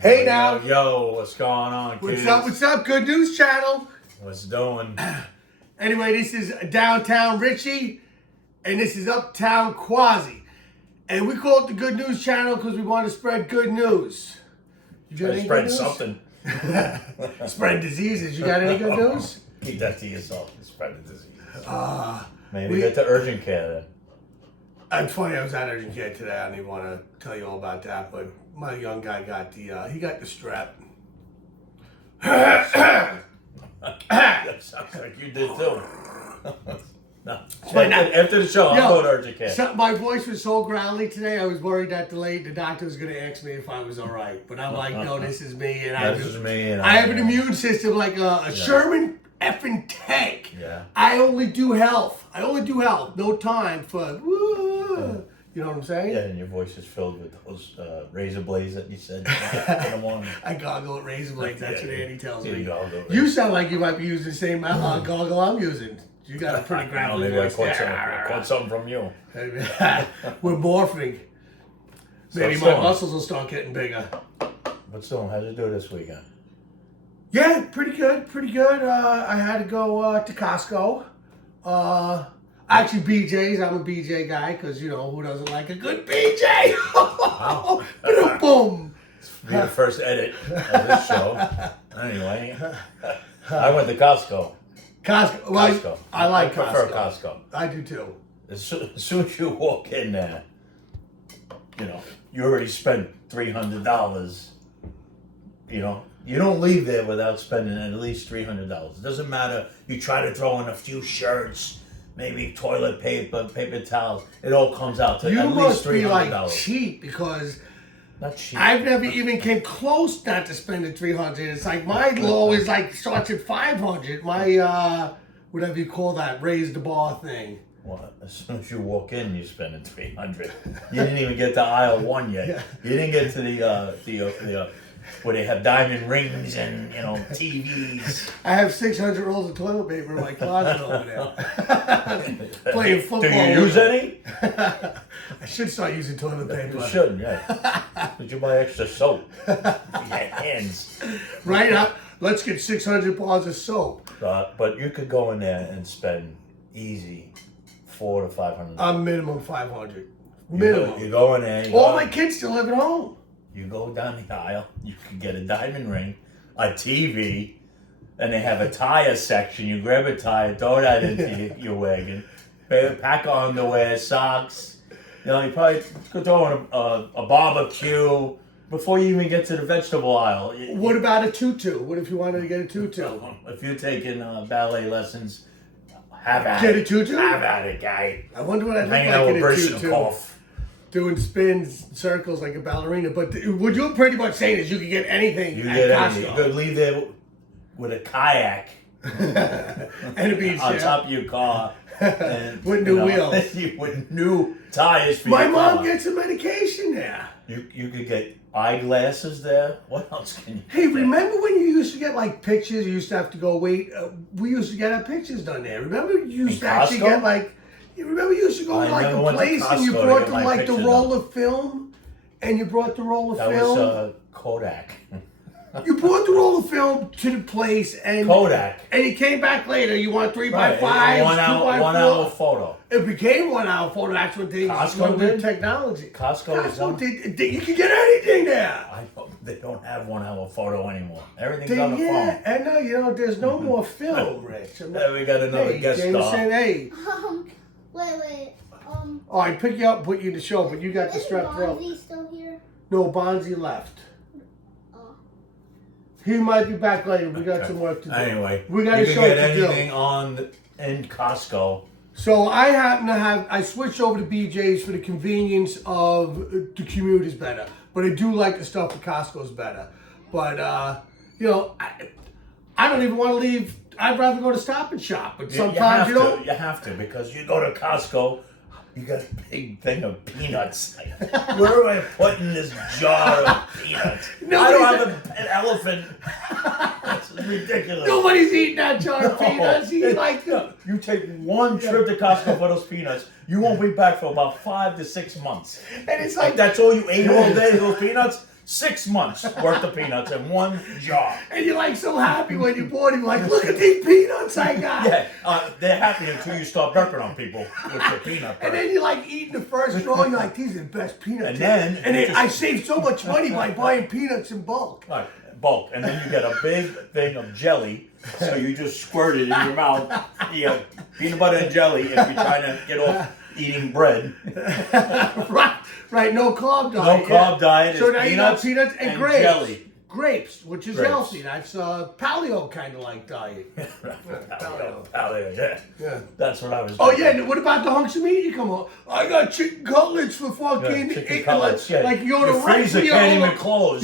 Hey now. Yo, what's going on, kids? What's up? Good News Channel. What's doing? Anyway, this is Downtown Richie, and this is Uptown Quasi. And we call it the Good News Channel because we want to spread good news. You got any Spread good news? something. Spread diseases. You got any good news? Keep that to yourself. Spread the disease. Maybe we- get to urgent care then. It's funny, I was at urgent care today. I don't even want to tell you all about that, but my young guy got the strep. That sounds like you did too. No. After the show, I'll go to urgent care. My voice was so growly today, I was worried that the doctor was going to ask me if I was all right. But I'm like, no, this is me. And I have an immune system like a Sherman effing tank. Yeah. I only do health. No time for, you know what I'm saying? Yeah, and your voice is filled with those razor blades that you said in the morning. I goggle at razor blades. That's what Andy tells me. You You sound like you might be using the same goggle I'm using. You got a pretty gravelly Maybe I voice. caught something from you. We're morphing. Maybe my muscles will start getting bigger. What's doing? How'd you do this weekend? Yeah, pretty good. I had to go to Costco. Actually, BJ's. I'm a BJ guy because, you know, who doesn't like a good BJ? Boom. Be the first edit of this show. Anyway, I went to Costco. Costco. Well, Costco. I like I prefer Costco. Costco. I do too. As soon as you walk in there, you know, you already spent $300. You know, you don't leave there without spending at least $300. It doesn't matter. You try to throw in a few shirts, maybe toilet paper, paper towels. It all comes out to You at least must be $300. like cheap because Not cheap. I've never even came close not to spending $300. It's like my low is like starts at $500. My whatever you call that, raise the bar thing. Well, as soon as you walk in, you're spending $300. You didn't even get to aisle one yet. Yeah. You didn't get to the where they have diamond rings and, you know, TVs. I have 600 rolls of toilet paper in my closet over there. Playing football. Do you use any? I should start using toilet paper. You shouldn't, yeah. Did you buy extra soap for your hands? Right up. Let's get 600 bars of soap. But you could go in there and spend easy $400 to $500. Minimum 500. Minimum. You go in there. All my kids still live at home. You go down the aisle, you can get a diamond ring, a TV, and they have a tire section. You grab a tire, throw that into your wagon, pack of underwear, socks. You know, you probably could throw in a barbecue before you even get to the vegetable aisle. What about a tutu? What if you wanted to get a tutu? If you're taking ballet lessons, have at Get it. a tutu? Have at it, guy. I wonder what I'd look Hanging out like with in a tutu. Brezhnev. Doing spins, circles like a ballerina. But what you're pretty much saying is you can get anything You at get Costco. anything. You could leave there with a kayak And a beach on chair. top of your car. And, With new wheels. With new tires for My your car. mom gets a medication there. You could get eyeglasses there. What else can you Hey, get? remember when you used to get like pictures? You used to have to go wait. We used to get our pictures done there. Remember you used to actually Costco? get like. You remember you used to go I to like never a went to place and you Costco to brought get the my like the picture roll done. of film, and you brought the roll of That film. was Kodak. You brought the roll of film to the place and Kodak. and you came back later. You want 3x5, Right, 2x4. 1 hour photo. It became 1 hour photo. That's what they Costco did did? technology. Costco is on. did. You can get anything there. They don't have 1 hour photo anymore. Everything's on the Yeah, phone. and no, you know, there's no more film, Rich. Yeah, we got another Hey, guest Jameson, star. hey. Wait. Oh, I pick you up and put you in the show, but you got the Is strep throat. Bonzi still here? No, Bonzi left. Oh. He might be back later. We got some work to do. Anyway, we got you a can show get to do. anything in Costco. So I happen to have, I switched over to BJ's for the convenience of the commute is better. But I do like the stuff at Costco's better. But, you know, I don't even want to leave. I'd rather go to Stop and Shop. But sometimes you don't. You have to, because you go to Costco, you got a big thing of peanuts. Where am I putting this jar of peanuts? I don't have an elephant. That's ridiculous. Nobody's eating that jar of peanuts. He like them. You take one trip to Costco for those peanuts, you won't be back for about 5 to 6 months. And it's Like like, that's all you ate all day, those peanuts? 6 months worth of peanuts in one jar. And you're like so happy when you bought him. Like, look at these peanuts I got. Yeah, they're happy until you start burping on people with the peanut And butter. then you're like eating the first straw, and you're like, these are the best peanuts. And then and you then just- I saved so much money by buying peanuts in bulk. Right, bulk, and then you get a big thing of jelly, so you just squirt it in your mouth. You got peanut butter and jelly if you're trying to get off eating bread. right, no carb No diet. carb diet. So it's now you got peanuts and grapes. jelly. Grapes, which is Grapes. healthy. That's paleo kind of like diet. Yeah. Yeah. That's what I was. Oh thinking. yeah, and what about the hunks of meat you come on? I got chicken cutlets for fucking Chicken cutlets, yeah. like you the order freezer rice can't even close.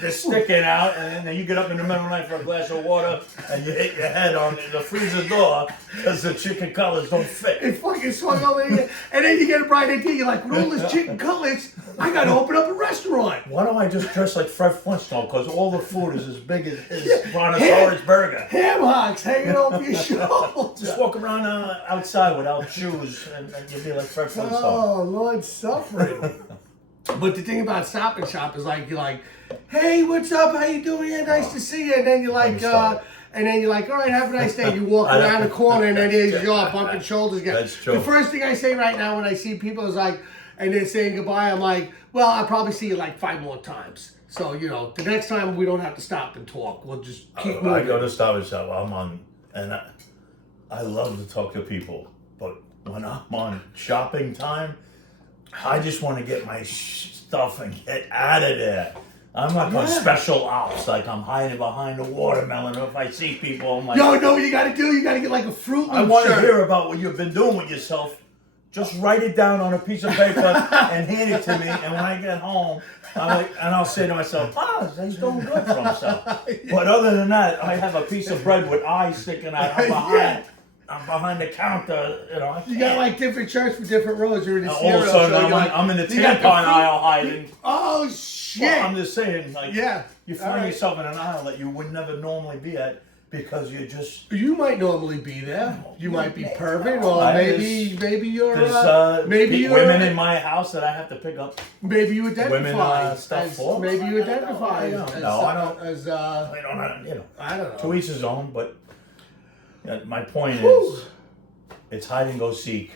They're sticking out, and then you get up in the middle of the night for a glass of water, and you hit your head on the freezer door because the chicken cutlets don't fit. It fucking swung over here, and then you get a bright idea. You're like, with all this chicken cutlets, I gotta open up a restaurant. Why don't I just dress like Fred Flintstone? Because all the food is as big as Brontosaurus burger. Ham hocks hanging over your shoulders. Just walk around outside without shoes, and you'll be like Fred Flintstone. Oh, Lord, suffering. But the thing about Stop and Shop is like you're like, hey, what's up? How you doing? Yeah, nice to see you. And then you're like, all right, have a nice day. You walk around the corner, and then there's your bumping shoulders again. That's true. The first thing I say right now when I see people is like, and they're saying goodbye, I'm like, well, I'll probably see you like 5 more times. So, the next time we don't have to stop and talk. We'll just keep moving. I go to Stop and Shop. I'm on, and I love to talk to people, but when I'm on shopping time, I just want to get my stuff and get out of there. I'm not going special ops like I'm hiding behind a watermelon. Or if I see people, I'm like, Yo, know what you gotta do? You gotta get like a Fruit Loop I want to shirt. hear about what you've been doing with yourself. Just write it down on a piece of paper and hand it to me. And when I get home, I'll say to myself, he's doing good for himself. But other than that, I have a piece of bread with eyes sticking out. I'm behind the counter. You got like different shirts for different rows. You're in the all of a sudden, I'm in the tampon aisle hiding. Oh shit! Well, I'm just saying, like, you find All right. yourself in an aisle that you would never normally be at because you're just. You might normally be there. You might be pervert, or maybe you're There's maybe you're women in my house that I have to pick up. maybe you identify women, stuff as for? maybe you identify I don't as, know. I don't- as I don't, I don't know. to each his own. But my point Whew. is, it's hide and go seek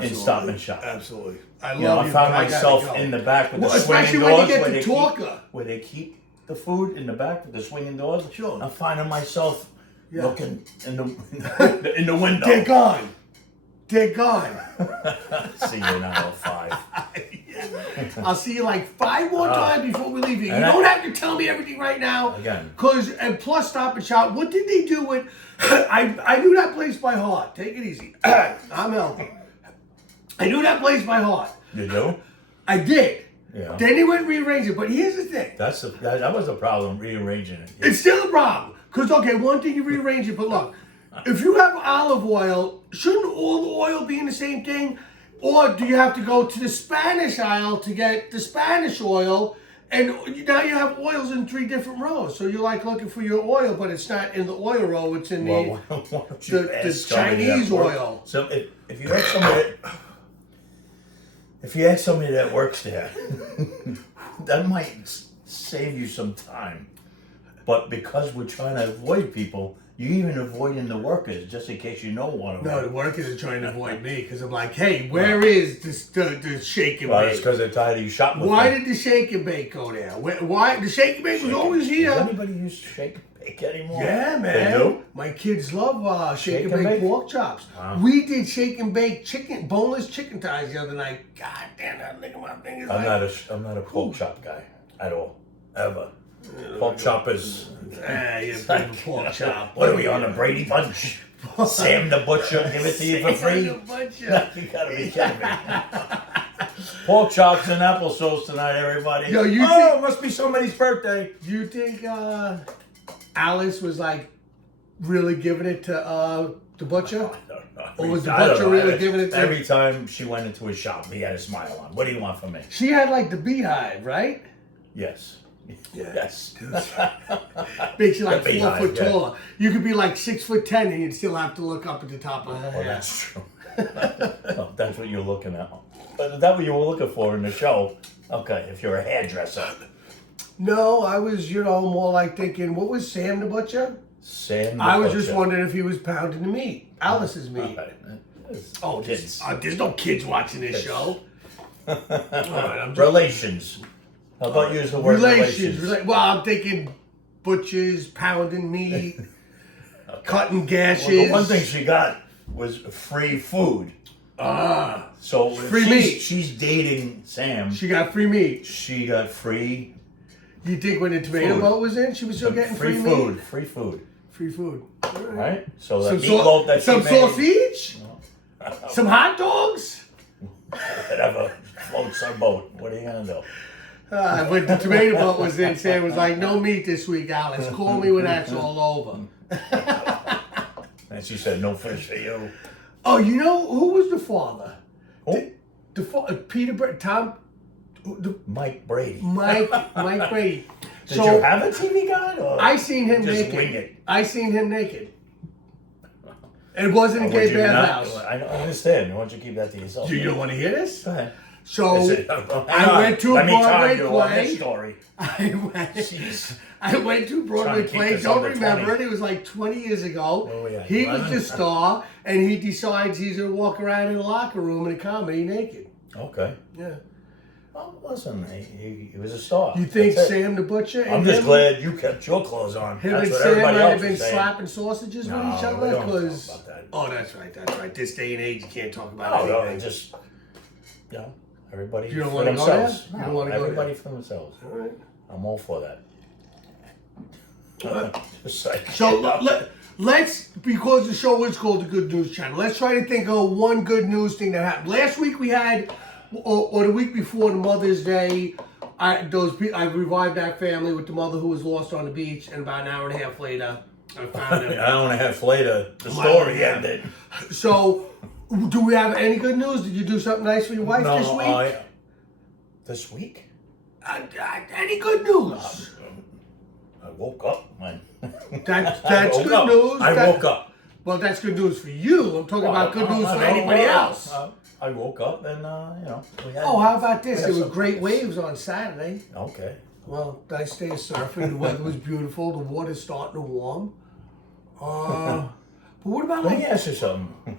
in Stop and Shop. Absolutely. I You know, love I you. found but I gotta myself go. in the back with Well, the swinging especially doors when you get where to they talker. where they keep the food in the back with the swinging doors. Sure. I'm finding myself Yeah. looking in the window. They're gone. They're gone. See you in aisle 5. I'll see you like 5 more times before we leave here. You and don't have to tell me everything right now. Again. And plus Stop and Shop, what did they do with... I knew that place by heart. Take it easy. I'm healthy. I knew that place by heart. You do? I did. Yeah. Then they went rearrange it. But here's the thing. That was a problem rearranging it. It's still a problem. Because, okay, one thing you rearrange it, but look, if you have olive oil, shouldn't all the oil be in the same thing? Or do you have to go to the Spanish aisle to get the Spanish oil? And now you have oils in 3 different rows. So you're like looking for your oil, but it's not in the oil row, it's in Well, why don't you the ask somebody Chinese that works- oil. So if you have somebody, if you had somebody that works there, that might save you some time. But because we're trying to avoid people, you're even avoiding the workers just in case you know one of them. No, the workers are trying to avoid me because I'm like, hey, where is the shake and Well, it's bake? because they're tired of you shopping with Why them. did the shake and bake go there? Why the shake and bake was always Does here? anybody use shake and bake anymore? Yeah, man. They do? My kids love shake and and bake bake? pork chops. Wow. We did shake and bake boneless chicken thighs the other night. God damn, that nigga, my thing is I'm like... not a pork chop guy at all, ever. Pork chop is. You're a bit of a pork chop. What are we on, a Brady Bunch? Sam the Butcher, give it to you for free? You gotta be kidding me. Pork chops and applesauce tonight, everybody. Yo, you oh, think- it must be somebody's birthday. You think Alice was like really giving it to the butcher? I don't know. Or was the I don't butcher know. really giving it to- Every time she went into a shop, he had a smile on. What do you want from me? She had like the beehive, right? Yes. Yeah. Yes. Makes you like The 4 beehive, foot yeah. taller. You could be like 6'10" and you'd still have to look up at the top of her Oh, head. that's true. Oh, that's what you're looking at. But is that what you were looking for in the show? Okay, if you're a hairdresser. No, I was, more like thinking, what was Sam the Butcher? Sam the I was just Butcher. wondering if he was pounding the meat. Alice's meat. All right. Oh, kids. there's no kids watching this show. All right, I'm just, Relations. How about use the word relations? Well, I'm thinking butchers, pounding meat, cutting gashes. Well, the one thing she got was free food. So if Free meat. She's dating Sam. She got free meat. She got free You think when the tomato Food. boat was in, she was still getting free food. meat? Free food. Free food. All right. Right? So Some, that meatloaf that she some made, sausage? Some hot dogs? whatever floats her boat. What are you gonna do? When the tomato boat was in, Sam was like, no meat this week, Alice. Call me when that's all over. And she said, "No fish for you." Oh, who was the father? Who? Peter Tom, Mike Brady. Mike Brady. Did you have a TV guide? Or I seen him just naked. wing it? I seen him naked. It wasn't a Would gay you not- bathhouse. I don't understand. Why don't you keep that to yourself? You don't want to hear this? Go ahead. So Is it- I went to a Let me Broadway time you on play. this story. I went to a Broadway Trying to keep play. this Don't under remember 20. it. It was like 20 years ago. Oh, yeah. He was 11? the star, and he decides he's gonna walk around in the locker room in a comedy naked. Okay. Yeah. Well, listen, he was a star. You think That's it. Sam the Butcher? I'm And just him, glad you kept your clothes on. Him That's and what Sam everybody might else have been was saying. slapping sausages No, with each we other? don't Because talk about that. oh, that's right. This day and age, you can't talk about No, anything. just everybody You don't for wanna go themselves. there? You No, don't wanna go everybody there? for themselves. All right. I'm all for that. Just like, So let's, because the show is called the Good News Channel, let's try to think of one good news thing that happened. Last week we had, or the week before the Mother's Day, I revived that family with the mother who was lost on the beach, and about an hour and a half later, I found an her. hour and a half later, the My story God. ended. So, do we have any good news? Did you do something nice for your wife this week? This week? Any good news? I woke up, man. That's I woke good up. news. I woke up. Well, that's good news for you. I'm talking about good news for anybody else. I woke up and, we had... Oh, how about this? we had There were some- great waves on Saturday. Okay. Well, nice day of surfing. The weather was beautiful. The water's starting to warm. But what about Let me like? ask you something.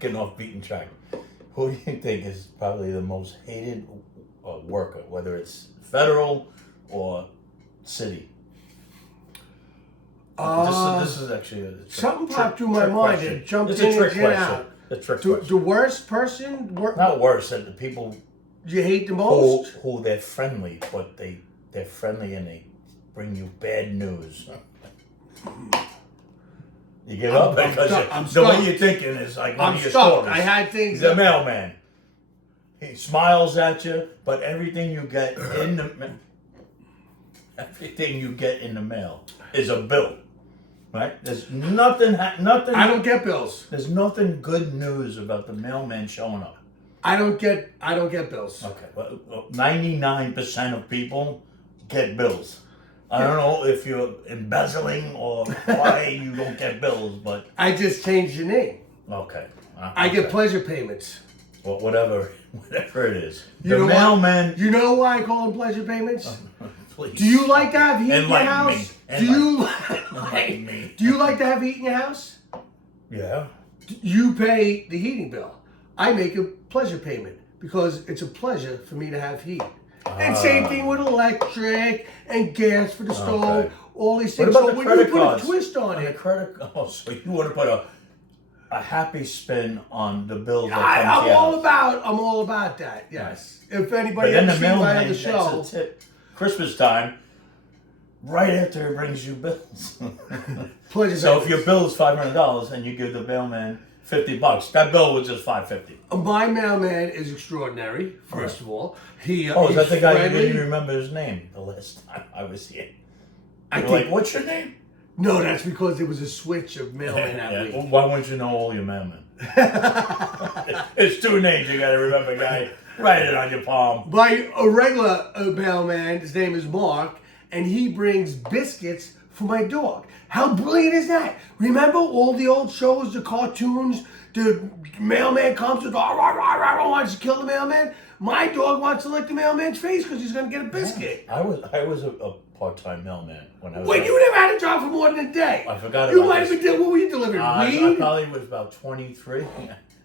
Getting off beaten track. Who do you think is probably the most hated worker, whether it's federal or city? This is actually a Something popped through my mind question. and jumped It's in a trick and get question. out. A trick The question. worst person Not worse than the people you hate the who, most? who they're friendly, but they're friendly and they bring you bad news. You give up I'm because stuck. I'm the stuck. way you're thinking is like one I'm of your stuck. stories. I had things. He's a mailman. He smiles at you, but everything you get in the mail is a bill, right? There's nothing. I don't get bills. There's nothing good news about the mailman showing up. I don't get bills. Okay, well, 99% of people get bills. I don't know if you're embezzling or why you don't get bills, but I just changed the name. okay. I get pleasure payments. Well, whatever it is. You The know what? mailman. You know why I call them pleasure payments? Please. Do you like to have heat in your Enlighten house? me. Do you Enlighten me. do you like to have heat in your house? Yeah. You pay the heating bill. I make a pleasure payment because it's a pleasure for me to have heat. And same thing with electric and gas for the stove. Okay. All these What things. about So the when credit you put cards? a twist on the it, credit. Oh, so you want to put a happy spin on the bills that I'm come to your all house. I'm all about that. Yes. If But anybody then ever the seen my mailman other show, gets a tip. Christmas time, right after he brings you bills. pleasure So if payments. your bill is $500 and you give the mailman $50, that bill was just $550. My mailman is extraordinary. First of all, Oh, is he's that the guy friendly. you didn't remember his name the last time I was here? I You're think- like, what's your name? No, that's because there was a switch of mailmen that Yeah, week. well, why wouldn't you know all your mailmen? It's two names you gotta remember, guy. Write it on your palm. By a regular mailman, his name is Mark, and he brings biscuits for my dog. How brilliant is that? Remember all the old shows, the cartoons, the mailman comes with, wants to kill the mailman? My dog wants to lick the mailman's face because he's going to get a biscuit. I was a part-time mailman when I was. Wait, you never had a job for more than a day. I forgot You about might have this. been, what were you delivering? I Weed? probably was about 23,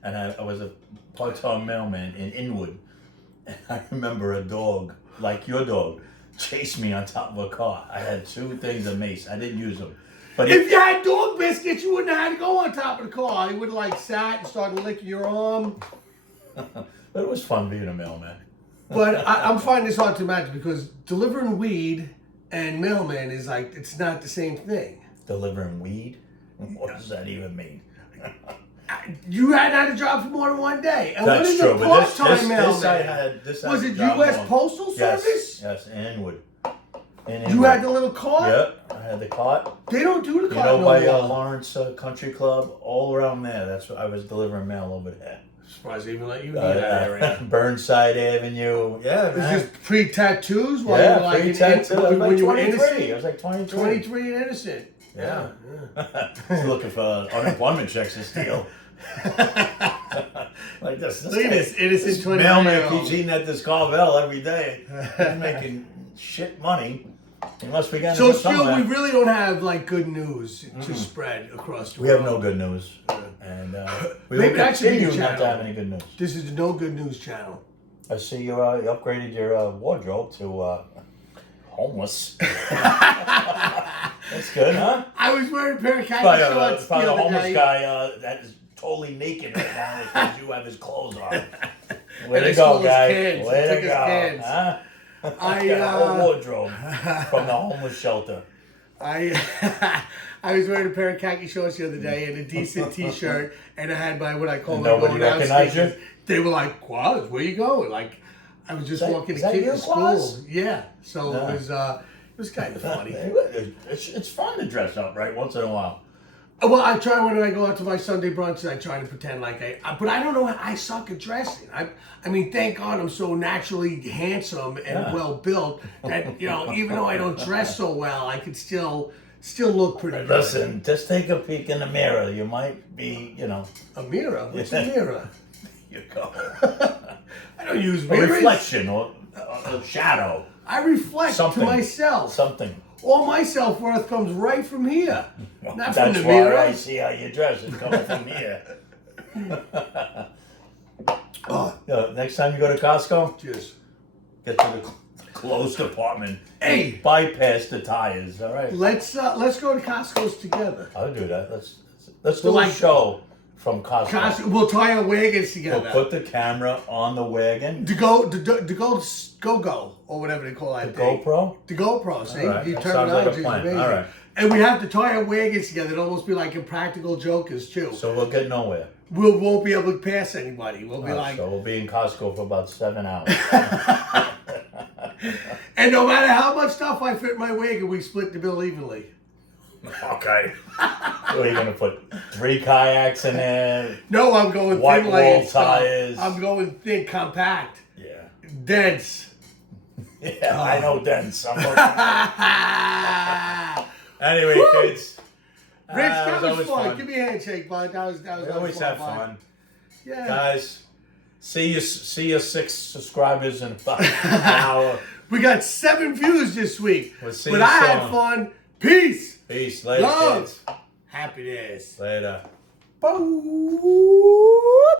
and I was a part-time mailman in Inwood. And I remember a dog, like your dog, chased me on top of a car. I had 2 things of mace. I didn't use them. But If you had dog biscuits, you wouldn't have had to go on top of the car. You would have like sat and started licking your arm. but it was fun being a mailman. But I'm finding this hard to imagine because delivering weed and mailman is like, it's not the same thing. Delivering weed? What does that even mean? You hadn't had a job for more than one day. And That's what is true. a But part-time mailman? Was it U.S. Postal Service? Yes, in Inwood. You had the little cart? Yep, I had the cart. They don't do the You cart know, no by more. Lawrence Country Club, all around there. That's what I was delivering mail over there. Surprised they even let you do that area. Burnside Avenue. Yeah, It was man. just pre-tattoos while you Yeah, were like pre-tattoo. I was when like you were 23. innocent? I was like 23. 23 and innocent. Yeah. Looking for unemployment checks to steal. Like this. Look at this innocent 23 mailman keeps eating at this Carvel every day. He's making shit money. He must be getting So it still, somewhere. we really don't have like good news to spread across the We world. have no good news, and we Maybe will that should be continue the not to channel. have any good news. This is the No Good News channel. I see you upgraded your wardrobe to homeless. That's good, huh? I was wearing a pair of khaki Probably, shorts the probably a other homeless day. guy that is totally naked right now because you have his clothes on. Way And to I go, stole his guy. cans. I Way took to his go. cans. Huh? I, Got a whole wardrobe from the homeless shelter. I was wearing a pair of khaki shorts the other day and a decent T-shirt, and I had my what I call And my nobody going out recognized you? stickers. They were like, "Wow, where you going?" Like, I was just Is that- walking is the that kid you, to school. Claus? Yeah, so Yeah. it was kind of funny. It's fun to dress up, right? Once in a while. Well, I try when I go out to my Sunday brunches. I try to pretend like but I don't know. I suck at dressing. I mean, thank God I'm so naturally handsome and Yeah. well built that even though I don't dress so well, I could still look pretty good. Listen, just take a peek in the mirror. You might be, A mirror? What's a mirror? you go. I don't use A mirrors. reflection or a shadow. I reflect Something. to myself. Something. All my self-worth comes right from here, not from That's the why mirror. I see how you dress. It's coming from here. Next time you go to Costco, Just get to the clothes department. Hey. And bypass the tires. All right. let's go to Costco's together. I'll do that. Let's do a like- show from Costco. We'll tie our wagons We'll together. put the camera on the wagon. To go or whatever they call that The thing. GoPro. The GoPro. See, All right, the that sounds like a terminology is plan. amazing. All right. And we have to tie our wagons together. It'd almost be like Impractical Jokers too. So we'll get nowhere. We won't be able to pass anybody. We'll be like, So we'll be in Costco for about 7 hours. and no matter how much stuff I fit in my wagon, we split the bill evenly. Okay. So you're gonna put 3 kayaks in there? No, I'm going White thin layered wall stuff. tires. I'm going thin, compact, Yeah. dense. Yeah, I know dense. I'm Anyway, kids. Rich, that was always fun. Give me a handshake, bud. That was We always have bud. fun. Yeah. Guys, see you 6 subscribers in about an hour. We got 7 views this week. We'll see but you I had soon. fun. Peace. Peace. Later, Love. kids. Happiness. Later. Boo.